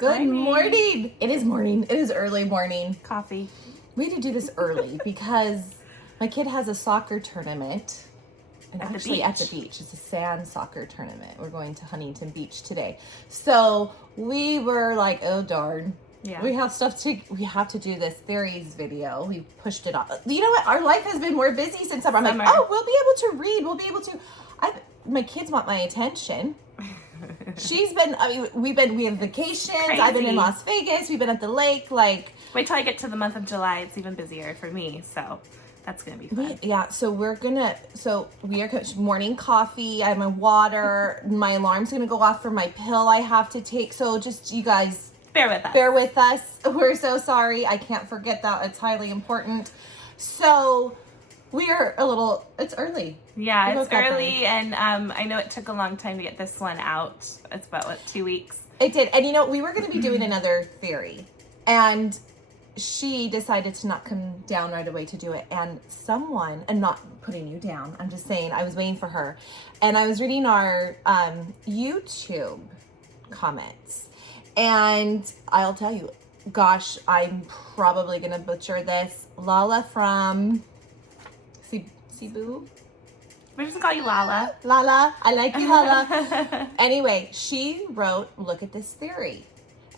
Good morning. It is morning. It is early morning. Coffee. We had to do this early because my kid has a soccer tournament. And At the actually beach. at the beach. It's a sand soccer tournament. We're going to Huntington Beach today. So we were like, oh darn. Yeah. We have to do this theories video. We pushed it off. You know what? Our life has been more busy since summer. I'm like, oh, we'll be able to read. We'll be able to. My kids want my attention. We have vacations. Crazy. I've been in Las Vegas. We've been at the lake. Like, wait till I get to the month of July. It's even busier for me. So that's going to be fun. So we are morning coffee. I have my water. My alarm's going to go off for my pill I have to take. So just, you guys, Bear with us. We're so sorry. I can't forget that. It's highly important. So it's early. Yeah, it's early, and I know it took a long time to get this one out. It's about, 2 weeks? It did. And we were going to be doing another theory. And she decided to not come down right away to do it. And not putting you down, I'm just saying, I was waiting for her. And I was reading our YouTube comments. And I'll tell you, gosh, I'm probably going to butcher this. Lala from Cebu. We're just going to call you Lala. Lala. I like you, Lala. Anyway, she wrote, look at this theory.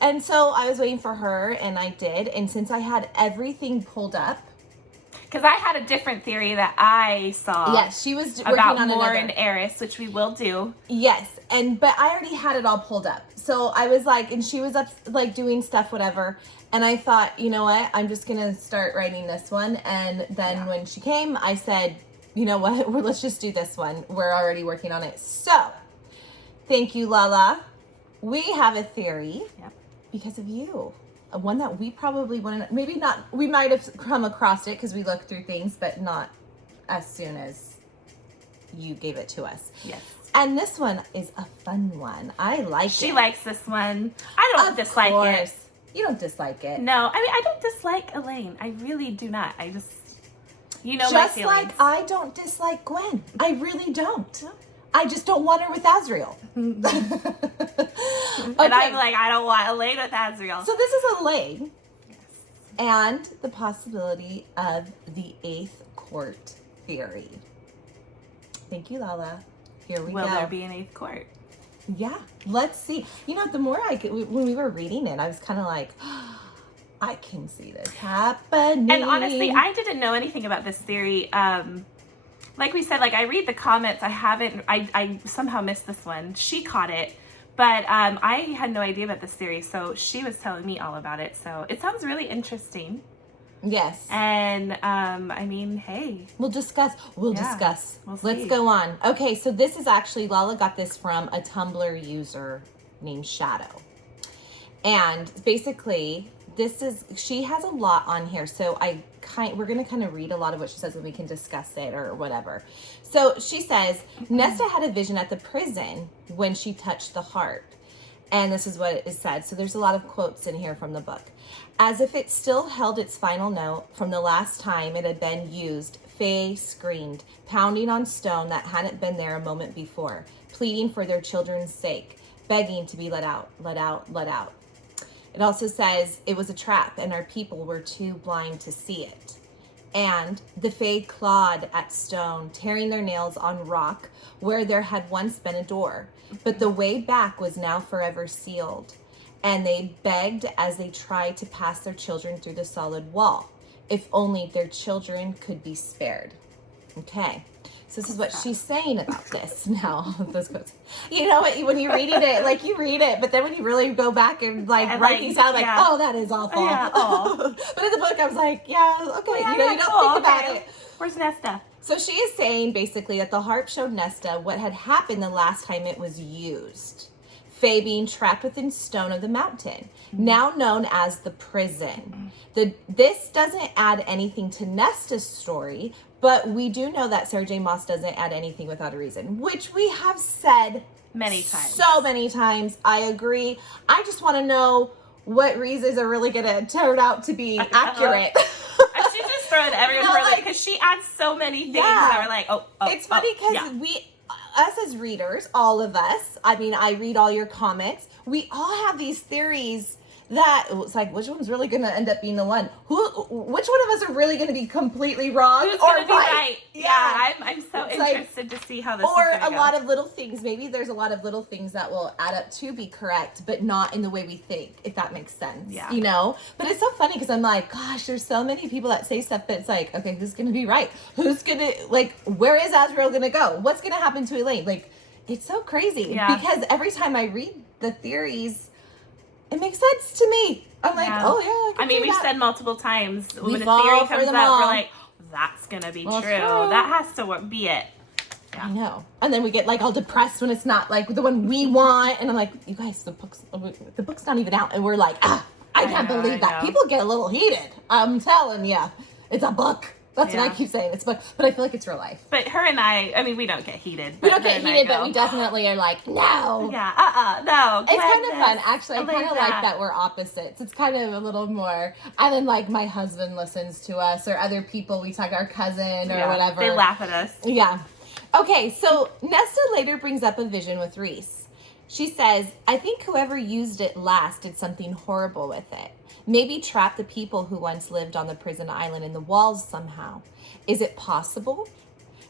And so I was waiting for her, and I did. And since I had everything pulled up. Because I had a different theory that I saw. Yes, she was working about on Moore another. and Eris, which we will do. Yes, but I already had it all pulled up. So I was like, and she was up, like, doing stuff, whatever. And I thought, you know what? I'm just going to start writing this one. And then when she came, I said, you know what? Let's just do this one. We're already working on it. So, thank you, Lala. We have a theory because of you. One that we probably wouldn't, maybe not, we might have come across it because we looked through things, but not as soon as you gave it to us. Yes. And this one is a fun one. I like it. She likes this one. I don't dislike it. You don't dislike it. No, I mean, I don't dislike Elain. I really do not. I just, my feelings. Just like I don't dislike Gwen. I really don't. I just don't want her with Azriel. And I'm like, I don't want Elain with Azriel. So this is Elain. Yes. And the possibility of the 8th court theory. Thank you, Lala. Here we go. Will there be an 8th court? Yeah, let's see. The more when we were reading it, I was kind of like, oh, I can see this happening. And honestly, I didn't know anything about this theory. Like we said, like I read the comments. I somehow missed this one. She caught it, but I had no idea about this theory. So she was telling me all about it. So it sounds really interesting. Yes. And I mean, hey. We'll discuss. We'll see. Let's go on. Okay, so this is actually, Lala got this from a Tumblr user named Shadow. And basically, she has a lot on here. So we're going to kind of read a lot of what she says and we can discuss it or whatever. So she says, Nesta had a vision at the prison when she touched the heart. And this is what is said. So there's a lot of quotes in here from the book. As if it still held its final note from the last time it had been used, Faye screamed, pounding on stone that hadn't been there a moment before, pleading for their children's sake, begging to be let out, let out, let out. It also says it was a trap and our people were too blind to see it. And the Fae clawed at stone, tearing their nails on rock where there had once been a door. But the way back was now forever sealed. And they begged as they tried to pass their children through the solid wall. If only their children could be spared. Okay. So this is what she's saying about this now. Those quotes. You know what? When you're reading it, like you read it, but then when you really go back and write these out, oh, that is awful. Yeah, but in the book, I was like, yeah, okay. Yeah, you don't think about it. Where's Nesta? So she is saying basically that the harp showed Nesta what had happened the last time it was used. Faye being trapped within stone of the mountain, now known as the prison. This doesn't add anything to Nesta's story, but we do know that Sarah J. Maas doesn't add anything without a reason, which we have said many times. So many times. I agree. I just want to know what reasons are really going to turn out to be accurate. She just throwing everyone because she adds so many things that are like, it's funny because us as readers, all of us, I mean, I read all your comments. We all have these theories that it's like, which one's really going to end up being the one? Which one of us are really going to be completely wrong Who's or gonna be right? Yeah, I'm so It's interested to see how this or is gonna a lot of little things. Maybe there's a lot of little things that will add up to be correct, but not in the way we think, if that makes sense. Yeah. You know? But it's so funny because I'm like, gosh, there's so many people that say stuff, but it's like, okay, who's going to be right? Who's going to, like, where is Azriel going to go? What's going to happen to Elain? Like, it's so crazy because every time I read the theories, it makes sense to me. I'm like, oh yeah. I mean, we've said multiple times when a theory fall for comes them up, all. we're like, that's gonna be true. That has to be it. Yeah. I know. And then we get like all depressed when it's not like the one we want. And I'm like, you guys, the book's not even out. And we're like, I can't believe that. People get a little heated. I'm telling you, it's a book. That's what I keep saying. It's a book. But I feel like it's real life. But her and I mean, we don't get heated. We don't get heated, but we definitely are like, no. Yeah, no. It's kind of fun, actually. I kind of like that we're opposites. It's kind of a little more. And then, like, my husband listens to us, or other people we talk, our cousin or whatever. They laugh at us. Yeah. Okay, so Nesta later brings up a vision with Reese. She says, I think whoever used it last did something horrible with it. Maybe trap the people who once lived on the prison island in the walls somehow. Is it possible?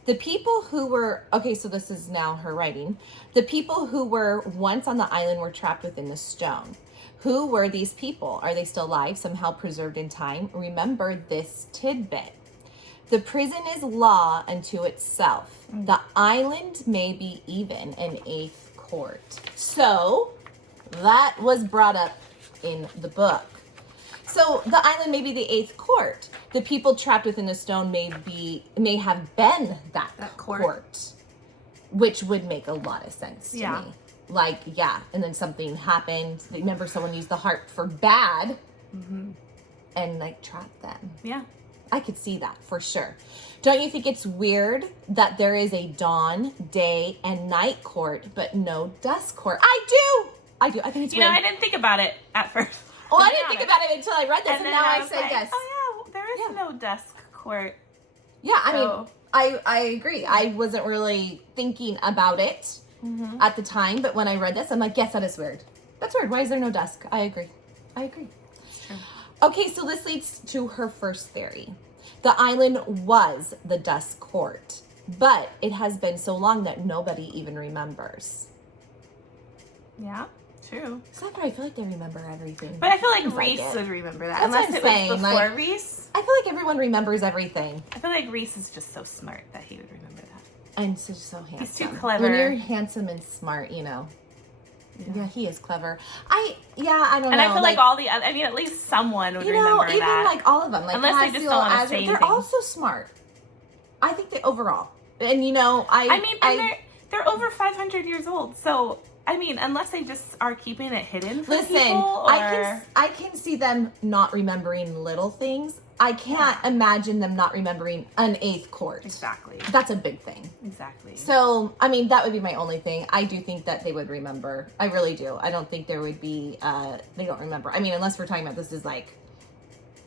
The people who were, okay, so this is now her writing. The people who were once on the island were trapped within the stone. Who were these people? Are they still alive, somehow preserved in time? Remember this tidbit. The prison is law unto itself. The island may be even an eighth court. So that was brought up in the book. So the island may be the eighth court. The people trapped within the stone may have been that court, which would make a lot of sense to me. Like, and then something happened. Remember, someone used the harp for bad and like trapped them. Yeah. I could see that for sure. Don't you think it's weird that there is a dawn, day, and night court, but no dusk court? I do. I think it's weird. I didn't think about it at first. Well, I didn't think about it until I read this, and now I say yes. Oh yeah, there is no dusk court. Yeah, I mean, I agree. I wasn't really thinking about it at the time, but when I read this, I'm like, yes, that is weird. That's weird. Why is there no dusk? I agree. Okay, so this leads to her first theory. The island was the dusk court, but it has been so long that nobody even remembers. Yeah. True. Except for I feel like they remember everything. But I feel like Reese would remember that. That's unless it was before Reese. I feel like everyone remembers everything. I feel like Reese is just so smart that he would remember that. And so handsome. He's too clever. When you're handsome and smart, Yeah, he is clever. I don't know. And I feel like all at least someone would remember that. Even like all of them. Like unless they just don't want to say anything. They're also smart. I think they overall. And they're over 500 years old, so I mean, unless they just are keeping it hidden from people, or... I can see them not remembering little things. I can't imagine them not remembering an eighth court. Exactly. That's a big thing. Exactly. So, I mean, that would be my only thing. I do think that they would remember. I really do. I don't think there would be, they don't remember. I mean, unless we're talking about this is like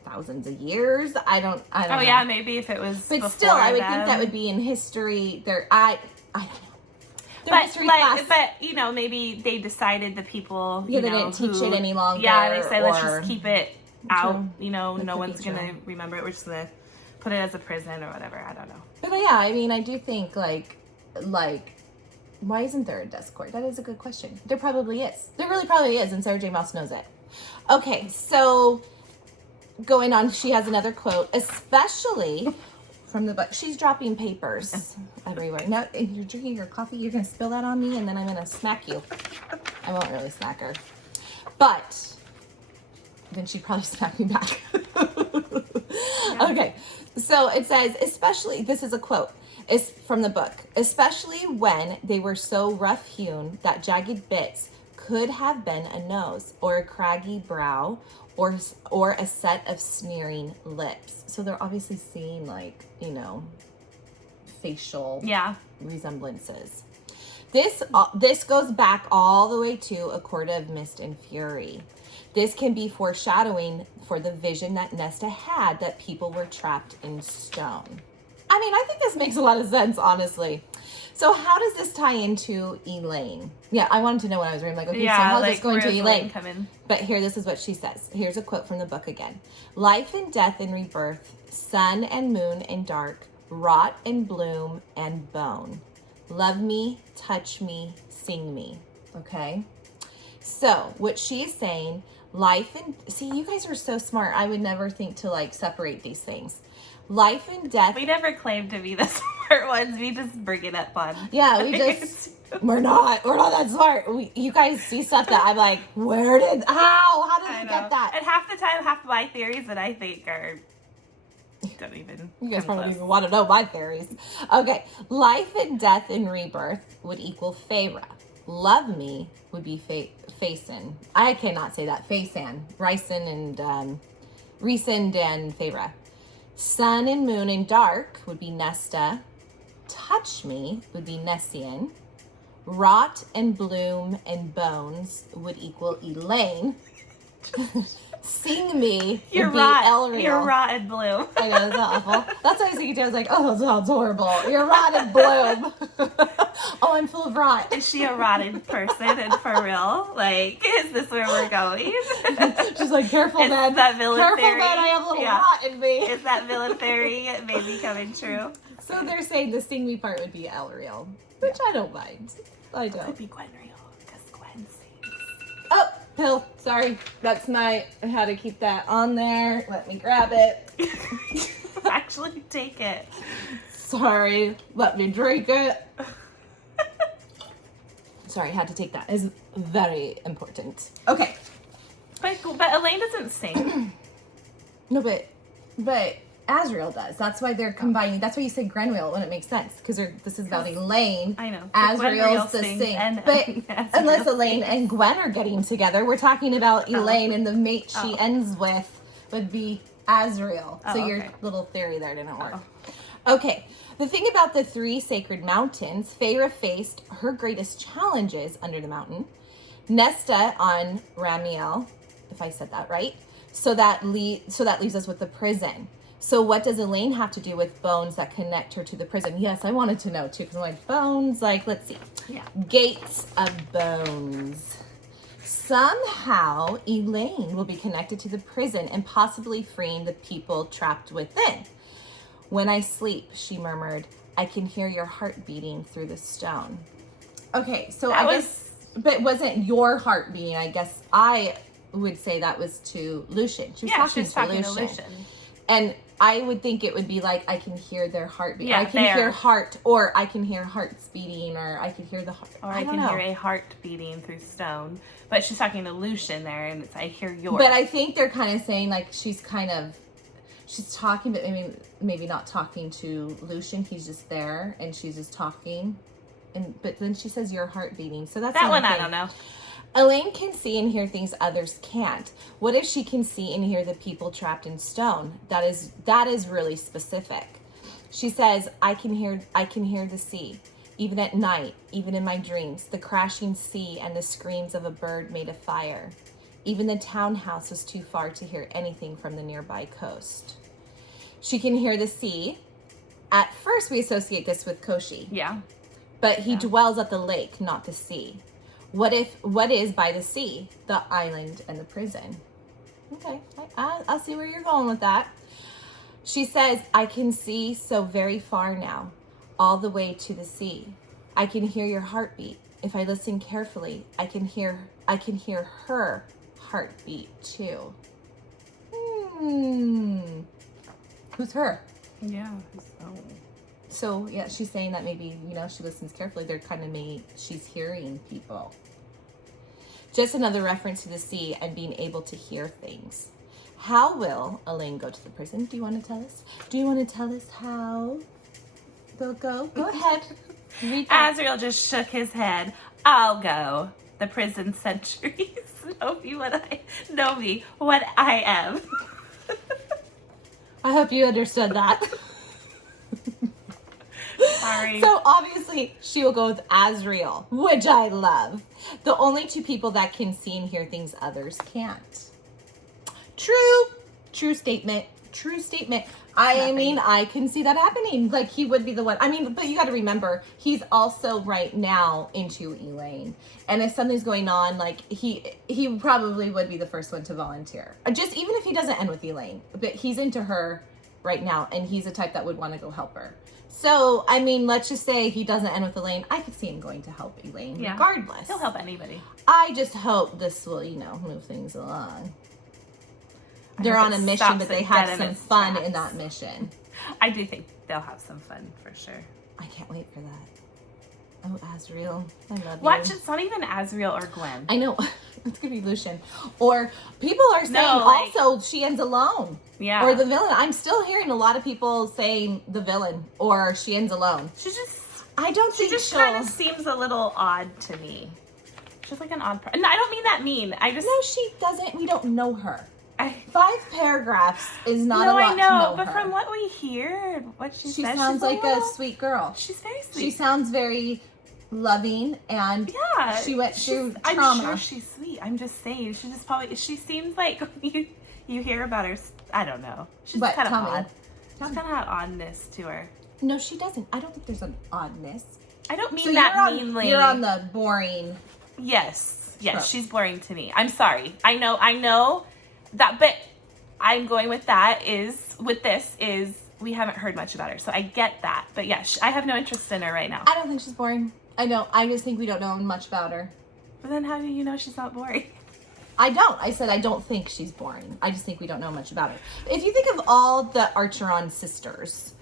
thousands of years. I don't know. Yeah, maybe if it was But still, I would think that would be in history. I don't know. But maybe they decided the people. They didn't teach it any longer. Yeah, they said let's just keep it out. No one's gonna remember it. We're just gonna put it as a prison or whatever. I don't know. But yeah, I mean, I do think like, why isn't there a dusk court? That is a good question. There probably is. There really probably is, and Sarah J. Maas knows it. Okay, so going on, she has another quote, especially. From the book. She's dropping papers everywhere. Now, if you're drinking your coffee, you're going to spill that on me, and then I'm going to smack you. I won't really smack her. But then she'd probably smack me back. Okay. So it says, especially, this is a quote. It's from the book. Especially when they were so rough-hewn that jagged bits could have been a nose or a craggy brow or a set of sneering lips. So they're obviously seeing facial resemblances. This goes back all the way to A Court of Mist and Fury. This can be foreshadowing for the vision that Nesta had that people were trapped in stone. I mean, I think this makes a lot of sense, honestly. So how does this tie into Elain? Yeah, I wanted to know what I was reading. Like, okay, so how's this going to Elain? But here, this is what she says. Here's a quote from the book again. Life and death and rebirth, sun and moon and dark, rot and bloom and bone. Love me, touch me, sing me. Okay? So what she's saying, life and... See, you guys are so smart. I would never think to, like, separate these things. Life and death. We never claim to be the smart ones. We just bring it up on. Yeah, we just. We're not that smart. You guys see stuff that I'm like, how did you get that? And half the time, half my theories that I think are. Don't even. You guys probably even want to know my theories. Okay, life and death and rebirth would equal Feyre. Love me would be Faison. I cannot say that. Faisan, Rhysand and Rhysand and Feyre. Sun and moon and dark would be Nesta. Touch me would be Nessian. Rot and bloom and bones would equal Elain. Sing me would be Elriel. You're rot and bloom. I know, that's awful. That's what I was thinking too. I was like, oh, that sounds horrible. You're rot and bloom. Oh, I'm full of rot. Is she a rotted person and for real? Like, is this where we're going? She's like, careful, man. That villain careful, theory. man. I have a little rot in me. Is that villain theory maybe coming true? So they're saying the sing me part would be Elriel, which I don't mind. I don't. It could be Gwenriel, because Gwen sings. Oh, pill. Sorry. That's I had to keep that on there. Let me grab it. Actually, take it. Sorry. Let me drink it. Sorry, I had to take that. It's very important. Okay. But Elain doesn't sing. No, but Azriel does. That's why they're combining. That's why you say Gwenriel when it makes sense. Because this is about Elain. I know. Azriel's the sing. But unless Elain and Gwen are getting together, we're talking about Elain and the mate she ends with would be Azriel. So your little theory there didn't work. Okay. The thing about the 3 sacred mountains, Feyre faced her greatest challenges under the mountain. Nesta on Ramiel, if I said that right. So that leaves us with the prison. So what does Elain have to do with bones that connect her to the prison? Yes, I wanted to know too, because I'm like, bones, like, let's see. Yeah. Gates of bones. Somehow, Elain will be connected to the prison and possibly freeing the people trapped within. When I sleep, she murmured, I can hear your heart beating through the stone. Okay, so but it wasn't your heart beating. I guess I would say that was to Lucian. She was talking to Lucian. And I would think it would be like, I can hear their heartbeat. Yeah, I can hear heart, or I can hear hearts beating, or I can hear the heart. Or I can hear a heart beating through stone. But she's talking to Lucian there, and it's, I hear yours. But I think they're kind of saying, like, she's talking, but maybe not talking to Lucian. He's just there, and she's just talking. But then she says your heart beating. So that's that one, I don't know. Elain can see and hear things others can't. What if she can see and hear the people trapped in stone? That is really specific. She says, I can hear the sea, even at night, even in my dreams, the crashing sea and the screams of a bird made of fire. Even the townhouse was too far to hear anything from the nearby coast. She can hear the sea. At first, we associate this with Koshi. Yeah. But he dwells at the lake, not the sea. What is by the sea? The island and the prison. Okay, I'll see where you're going with that. She says, I can see so very far now, all the way to the sea. I can hear your heartbeat. If I listen carefully, I can hear her heartbeat too. Who's her? Yeah. So yeah, she's saying that maybe, she listens carefully. They're kind of she's hearing people. Just another reference to the sea and being able to hear things. How will Elain go to the prison? Do you want to tell us? Do you want to tell us how they'll go? Go ahead. Azriel just shook his head. I'll go. The prison sentries know me what I am. I hope you understood that. Sorry. So obviously she will go with Azriel, which I love. The only 2 people that can see and hear things others can't. True statement. true statement. I mean, I can see that happening. Like, he would be the one. I mean, but you got to remember, he's also right now into Elain. And if something's going on, like, he probably would be the first one to volunteer. Just even if he doesn't end with Elain. But he's into her right now, and he's the type that would want to go help her. So, I mean, let's just say he doesn't end with Elain. I could see him going to help Elain regardless. He'll help anybody. I just hope this will, move things along. They're on a mission, but they have some fun in that mission. I do think they'll have some fun for sure. I can't wait for that. Oh, Azriel, I love you. Watch, it's not even Azriel or Gwen. I know. It's going to be Lucian. Or people are saying also she ends alone. Yeah. Or the villain. I'm still hearing a lot of people saying the villain or she ends alone. I don't think she just kind of seems a little odd to me. She's like an odd person. No, I don't mean that mean. No, she doesn't. We don't know her. 5 paragraphs is not a lot to know her. But from what we hear, what she says, she sounds like a sweet girl. She's very sweet. She sounds very loving, and she went through trauma. I'm sure she's sweet. I'm just saying, she seems like you hear about her. I don't know. She's kind of odd. She's kind of an oddness to her. No, she doesn't. I don't think there's an oddness. I don't mean that meanly. You're on the boring. Yes, she's boring to me. I'm sorry. I know that, but I'm going with this is we haven't heard much about her, so I get that. But yeah, I have no interest in her right now. I don't think she's boring. I know. I just think we don't know much about her. But then how do you know she's not boring? I don't. I said I don't think she's boring. I just think we don't know much about her. If you think of all the Archeron sisters,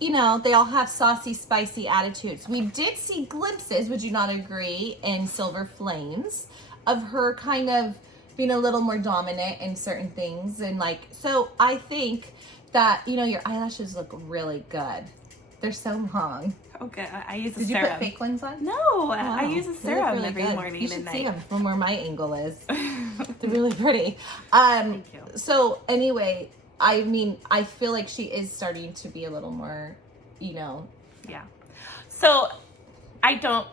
they all have saucy, spicy attitudes. We did see glimpses, would you not agree, in Silver Flames of her kind of being a little more dominant in certain things. And so I think that, your eyelashes look really good. They're so long. Okay, I use a serum. Did you put fake ones on? No, wow. I use a serum really every morning you should and night. See them from where my angle is. They're really pretty. Thank you. So anyway, I mean, I feel like she is starting to be a little more, Yeah. So I don't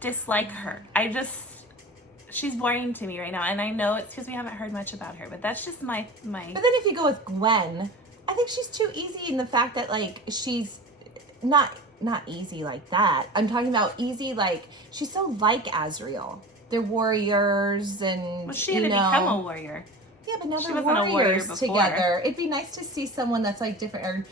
dislike her. She's boring to me right now, and I know it's because we haven't heard much about her, but that's just my. But then if you go with Gwen, I think she's too easy in the fact that she's not easy like that. I'm talking about easy she's so like Azriel. They're warriors, and well, she had to become a warrior. Yeah, but now they're warriors together. It'd be nice to see someone that's different, or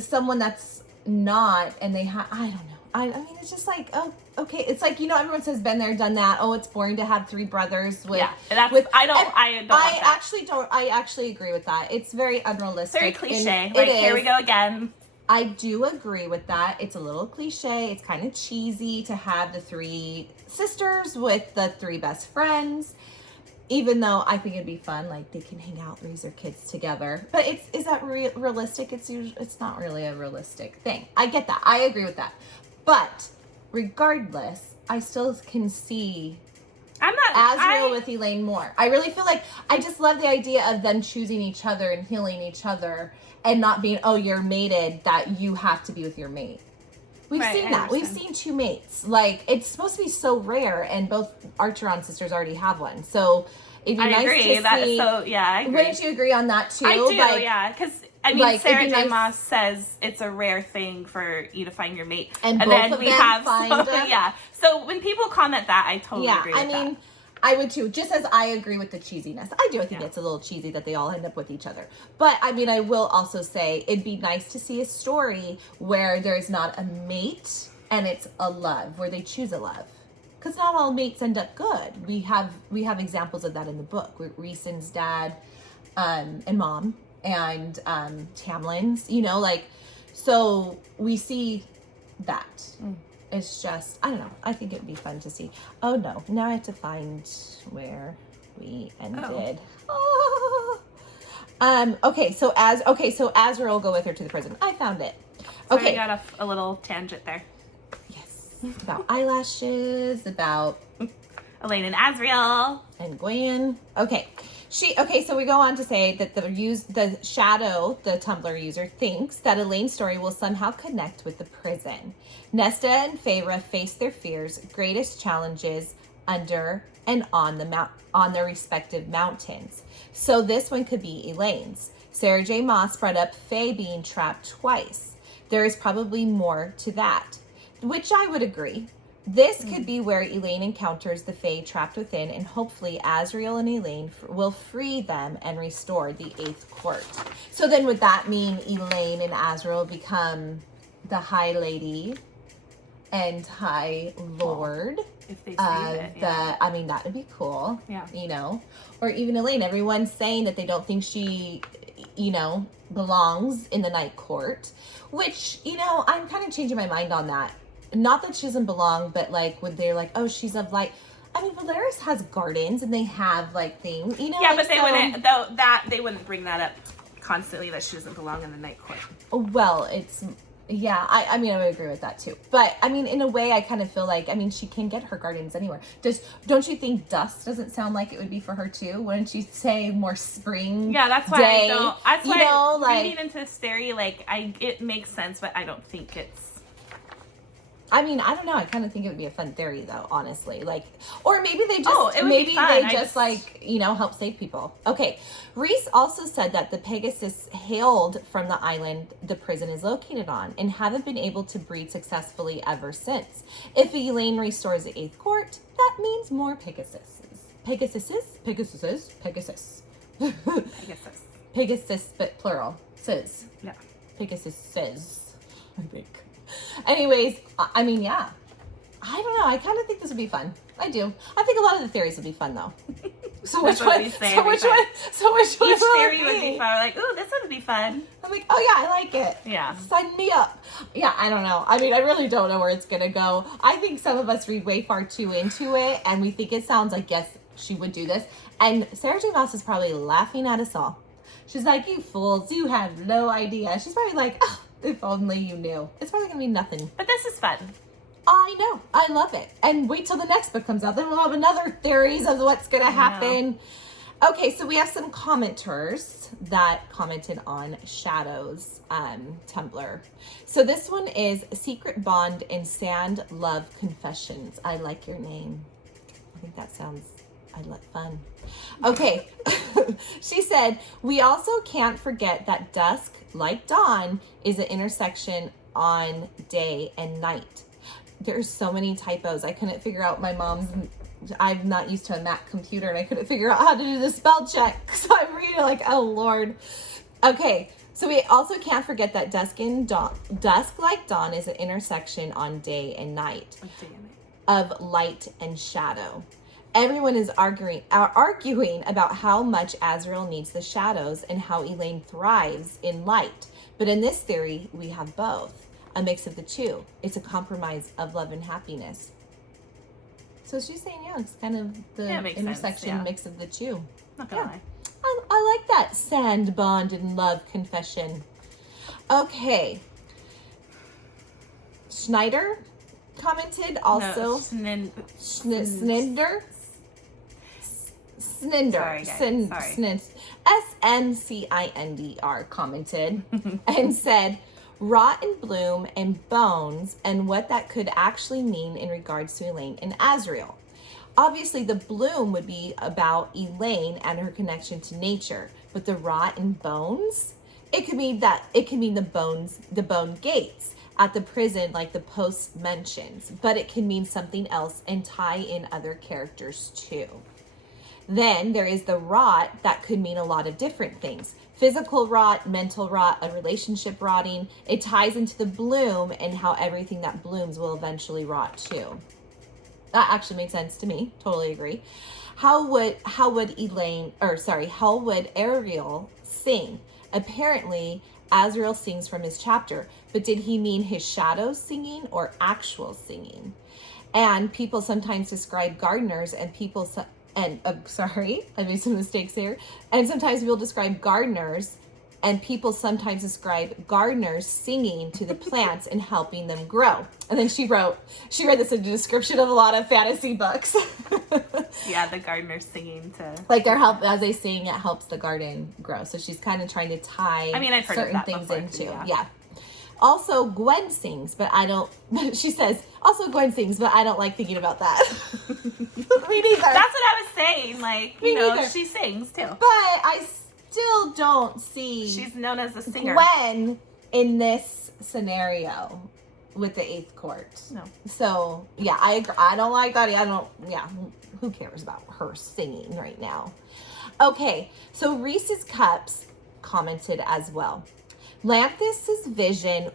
someone that's not, and they have. I don't know. I mean, it's just oh, okay. It's everyone says been there, done that. Oh, it's boring to have 3 brothers with. Yeah, I actually agree with that. It's very unrealistic. Very cliche. Here we go again. I do agree with that. It's a little cliche. It's kind of cheesy to have the 3 sisters with the 3 best friends. Even though I think it'd be fun, they can hang out, raise their kids together. But is that realistic? It's not really a realistic thing. I get that. I agree with that. But regardless, I still can see Azriel with Elain more. I really feel I just love the idea of them choosing each other and healing each other, and not being, oh, you're mated, that you have to be with your mate. We've seen that. We've seen 2 mates. It's supposed to be so rare, and both Archeron sisters already have one. So it'd be nice to see. I agree. Wouldn't you agree on that too? I do, yeah. Because Sarah J. Maas says it's a rare thing for you to find your mate, and then we have So when people comment that, I totally agree with that. I mean, I would too, just as I agree with the cheesiness. I think it's a little cheesy that they all end up with each other. But I mean, I will also say it'd be nice to see a story where there's not a mate and it's a love, where they choose a love. Because not all mates end up good. We have examples of that in the book with Rhysand's dad and mom, and Tamlin's, so we see that. It's just, I don't know. I think it'd be fun to see. Oh no, now I have to find where we ended. Okay, so Azriel will go with her to the prison. I found it. Okay. So I got a little tangent there. Yes. About eyelashes, about Elain and Azriel. And Gwen. Okay. So we go on to say that the Shadow, the Tumblr user, thinks that Elain's story will somehow connect with the prison. Nesta and Feyre face their fears, greatest challenges under and on their respective mountains. So this one could be Elain's. Sarah J. Maas brought up Faye being trapped twice. There is probably more to that, which I would agree. This could be where Elain encounters the Fae trapped within, and hopefully Azriel and Elain will free them and restore the 8th court. So then would that mean Elain and Azriel become the High Lady and High Lord? If they save it, yeah. I mean, that would be cool. Yeah. You know? Or even Elain. Everyone's saying that they don't think she, you know, belongs in the Night Court. Which, you know, I'm kind of changing my mind on that. Not that she doesn't belong, but like when they're like, oh, she's of light. I mean, Valeris has gardens and they have like things, you know. Yeah, like, but they so, wouldn't. Though that they wouldn't bring that up constantly that she doesn't belong in the Night Court. Well, it's yeah. I mean, I would agree with that too. But I mean, in a way, I kind of feel like she can get her gardens anywhere. Don't you think Dusk doesn't sound like it would be for her too? Wouldn't you say more spring? Yeah, that's why day, I don't. That's why you know, like reading into this theory, like it makes sense, but I don't think it's. I mean, I don't know. I kind of think it would be a fun theory, though. Honestly, like, or maybe they just help save people. Okay, Reese also said that the Pegasus hailed from the island the prison is located on, and haven't been able to breed successfully ever since. If Elain restores the 8th court, that means more Pegasuses. Pegasus, but plural. Sis. Yeah. Pegasus says, I think. Anyways, I mean, yeah. I don't know. I kind of think this would be fun. I do. I think a lot of the theories would be fun, though. So which one? Each theory would be fun. Like, ooh, this would be fun. I'm like, oh yeah, I like it. Yeah. Sign me up. Yeah, I don't know. I mean, I really don't know where it's gonna go. I think some of us read way far too into it, and we think it sounds like, yes, she would do this. And Sarah J. Maas is probably laughing at us all. She's like, you fools, you have no idea. She's probably like, oh, if only you knew. It's probably gonna be nothing. But this is fun. I know. I love it. And wait till the next book comes out. Then we'll have another theories of what's going to happen. Okay, so we have some commenters that commented on Shadow's Tumblr. So this one is Secret Bond and Sand Love Confessions. I like your name. I think that sounds fun. Okay. She said, we also can't forget that Dusk, like dawn, is an intersection on day and night. There's so many typos. I couldn't figure out I'm not used to a Mac computer, and I couldn't figure out how to do the spell check. So I'm reading like, oh Lord. Okay, so we also can't forget that Dusk like dawn is an intersection on day and night of light and shadow. Everyone is arguing about how much Azriel needs the shadows and how Elain thrives in light. But in this theory, we have both. A mix of the two. It's a compromise of love and happiness. So she's saying, yeah, it's kind of the intersection mix of the two. Not gonna lie. I like that sand bond and love confession. Okay. Schneider commented also. Sninder. Sorry, SNCINDR commented and said, rot and bloom and bones, and what that could actually mean in regards to Elain and Azriel. Obviously, the bloom would be about Elain and her connection to nature, but the rot and bones, it could mean the bone gates at the prison, like the post mentions, but it can mean something else and tie in other characters too. Then there is the rot that could mean a lot of different things. Physical rot, mental rot, a relationship rotting. It ties into the bloom and how everything that blooms will eventually rot too. That actually made sense to me. Totally agree. How would Ariel sing? Apparently, Azriel sings from his chapter, but did he mean his shadows singing or actual singing? And people sometimes describe gardeners and I made some mistakes here. And sometimes we'll describe gardeners, and people sometimes describe gardeners singing to the plants and helping them grow. And then she read this in a description of a lot of fantasy books. Yeah, the gardeners singing to like as they sing, it helps the garden grow. So she's kind of trying to tie I've heard certain of that things before, into. too, Yeah. Also, Gwen sings, but I don't. She says, also Gwen sings, but I don't like thinking about that. Me neither. That's what I was saying. Like, Me neither. she sings too. But I still don't see. She's known as a singer. Gwen in this scenario with the 8th court. No. So yeah, I agree. I don't like that. I don't. Yeah, who cares about her singing right now? Okay, so Reese's Cups commented as well. Lanthis's vision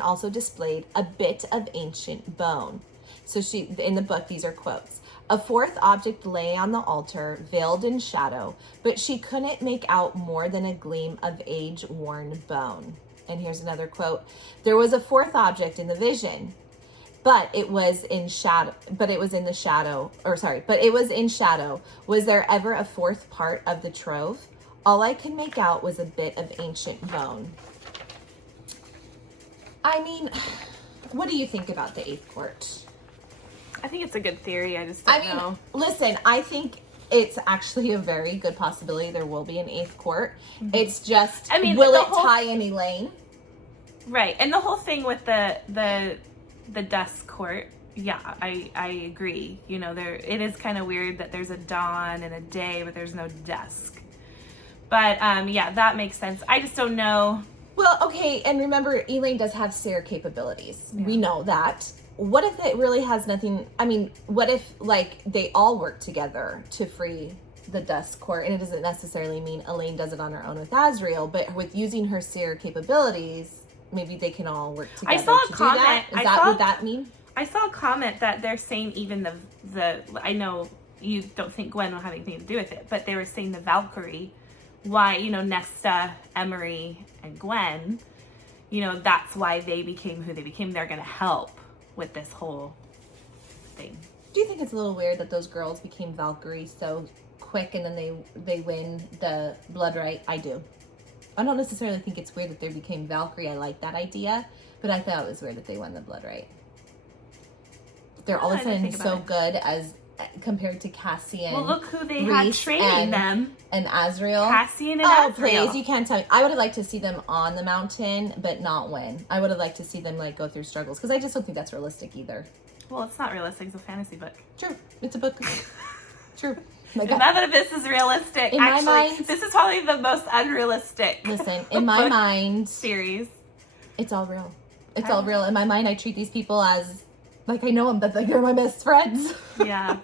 also displayed a bit of ancient bone. So in the book, these are quotes. A 4th object lay on the altar, veiled in shadow, but she couldn't make out more than a gleam of age-worn bone. And here's another quote. There was a 4th object in the vision, but it was in shadow. Was there ever a 4th part of the trove? All I could make out was a bit of ancient bone. I mean, what do you think about the 8th court? I think it's a good theory. I just don't know. Listen, I think it's actually a very good possibility there will be an 8th court. Mm-hmm. It's just, will it tie in Elain? Right. And the whole thing with the Dusk court, yeah, I agree. You know, it is kind of weird that there's a dawn and a day, but there's no dusk. But, yeah, that makes sense. I just don't know. Well, okay, and remember, Elain does have seer capabilities. Yeah. We know that. What if it really has nothing... I mean, what if, like, they all work together to free the Dusk Court? And it doesn't necessarily mean Elain does it on her own with Azriel, but with using her seer capabilities, maybe they can all work together. I saw a comment. Would that mean? I saw a comment that they're saying even the... I know you don't think Gwen will have anything to do with it, but they were saying the Valkyrie... why, Nesta, Emery, and Gwen, that's why they became who they became. They're going to help with this whole thing. Do you think it's a little weird that those girls became Valkyrie so quick and then they win the blood right? I do. I don't necessarily think it's weird that they became Valkyrie. I like that idea, but I thought it was weird that they won the blood right. They're all of a sudden so good as... compared to Cassian. Well, look who they had training them. And Azriel. Cassian and Azriel. Oh, please, you can't tell me. I would have liked to see them on the mountain, but not win. I would have liked to see them, go through struggles, because I just don't think that's realistic either. Well, it's not realistic. It's a fantasy book. True. It's a book. True. None of this is realistic. In my mind, this is probably the most unrealistic. Listen, in my mind... series. It's all real. It's all real. In my mind, I treat these people as... I know them, but they're my best friends. Yeah.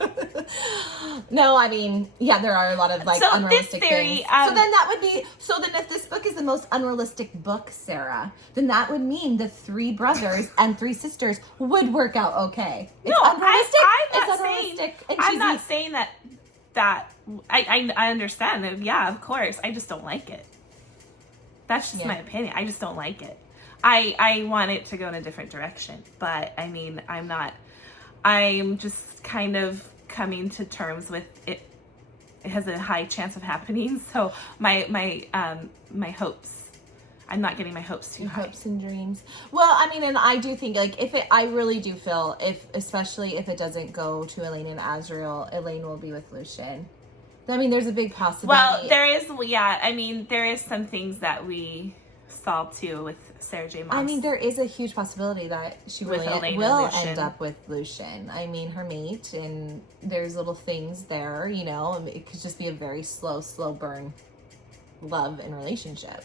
No, I mean, yeah, there are a lot of unrealistic things. So then if this book is the most unrealistic book, Sarah, then that would mean the 3 brothers and 3 sisters would work out okay. It's unrealistic. I'm not saying that I understand that. Yeah, of course. I just don't like it. That's just my opinion. I just don't like it. I want it to go in a different direction, but I mean, I'm just kind of coming to terms with it. It has a high chance of happening. So my hopes, I'm not getting my hopes too high. Hopes and dreams. Well, I mean, and I do think I really do feel especially if it doesn't go to Elain and Azriel, Elain will be with Lucien. I mean, there's a big possibility. Well, there is some things that we saw too with Sarah J. Maas. I mean, there is a huge possibility that she will end up with Lucien. I mean, her mate, and there's little things there, it could just be a very slow burn love and relationship.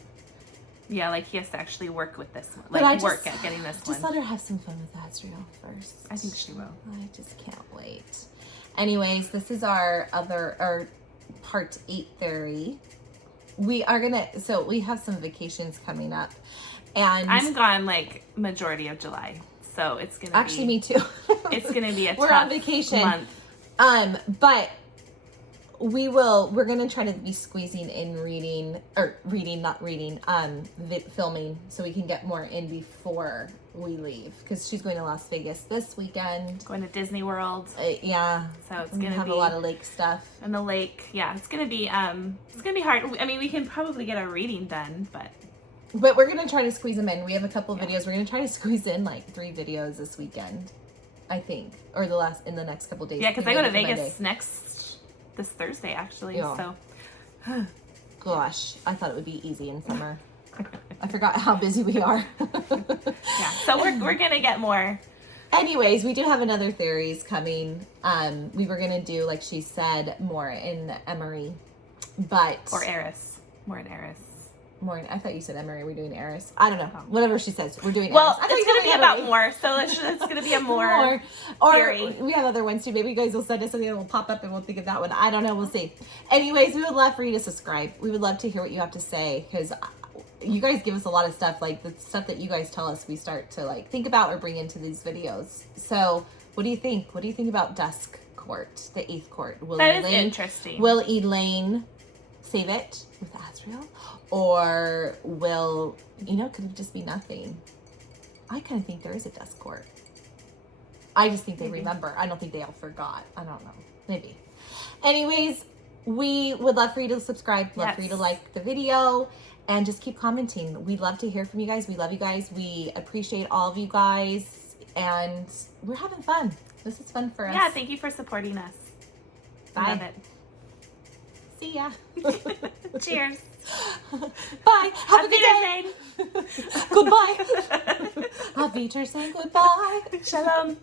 Yeah, he has to actually work with this one. Work at getting this one. Just let her have some fun with Azriel first. I think she will. I just can't wait. Anyways, this is our part 8 theory. We have some vacations coming up. And I'm gone majority of July. So it's going to be... Actually, me too. It's going to be a We're tough on vacation. month. But we're going to try to be squeezing in filming so we can get more in before we leave. Because she's going to Las Vegas this weekend. Going to Disney World. Yeah. So it's going to have a lot of lake stuff. And the lake, yeah. It's going to be hard. I mean, we can probably get our reading done, but we're going to try to squeeze them in. We have a couple videos. We're going to try to squeeze in 3 videos this weekend, I think. Or in the next couple days. Yeah, because I go to Vegas this Thursday, actually. Yeah. So, gosh, I thought it would be easy in summer. I forgot how busy we are. Yeah, so we're gonna get more. Anyways, we do have another theories coming. We were gonna do, like she said, more in Emery, but Or Eris. More in Eris. I thought you said Emery. We're doing Eris. I don't know. Whatever she says, we're doing. Well, Eris. it's gonna be about more. So it's gonna be a more theory. Or we have other ones too. Maybe you guys will send us something that will pop up and we'll think of that one. I don't know. We'll see. Anyways, we would love for you to subscribe. We would love to hear what you have to say, because you guys give us a lot of stuff, like the stuff that you guys tell us we start to like think about or bring into these videos. So what do you think? What do you think about Dusk Court, the 8th court? That is interesting. Will Elain save it with Azriel? Or will, could it just be nothing? I kind of think there is a Dusk Court. I just think they remember. I don't think they all forgot. I don't know. Maybe. Anyways, we would love for you to subscribe. Love for you to like the video. And just keep commenting. We'd love to hear from you guys. We love you guys. We appreciate all of you guys. And we're having fun. This is fun for us. Yeah, thank you for supporting us. Bye. Love it. See ya. Cheers. Bye. Have a good day. Goodbye. Auf Wiedersehen. Goodbye. Shalom.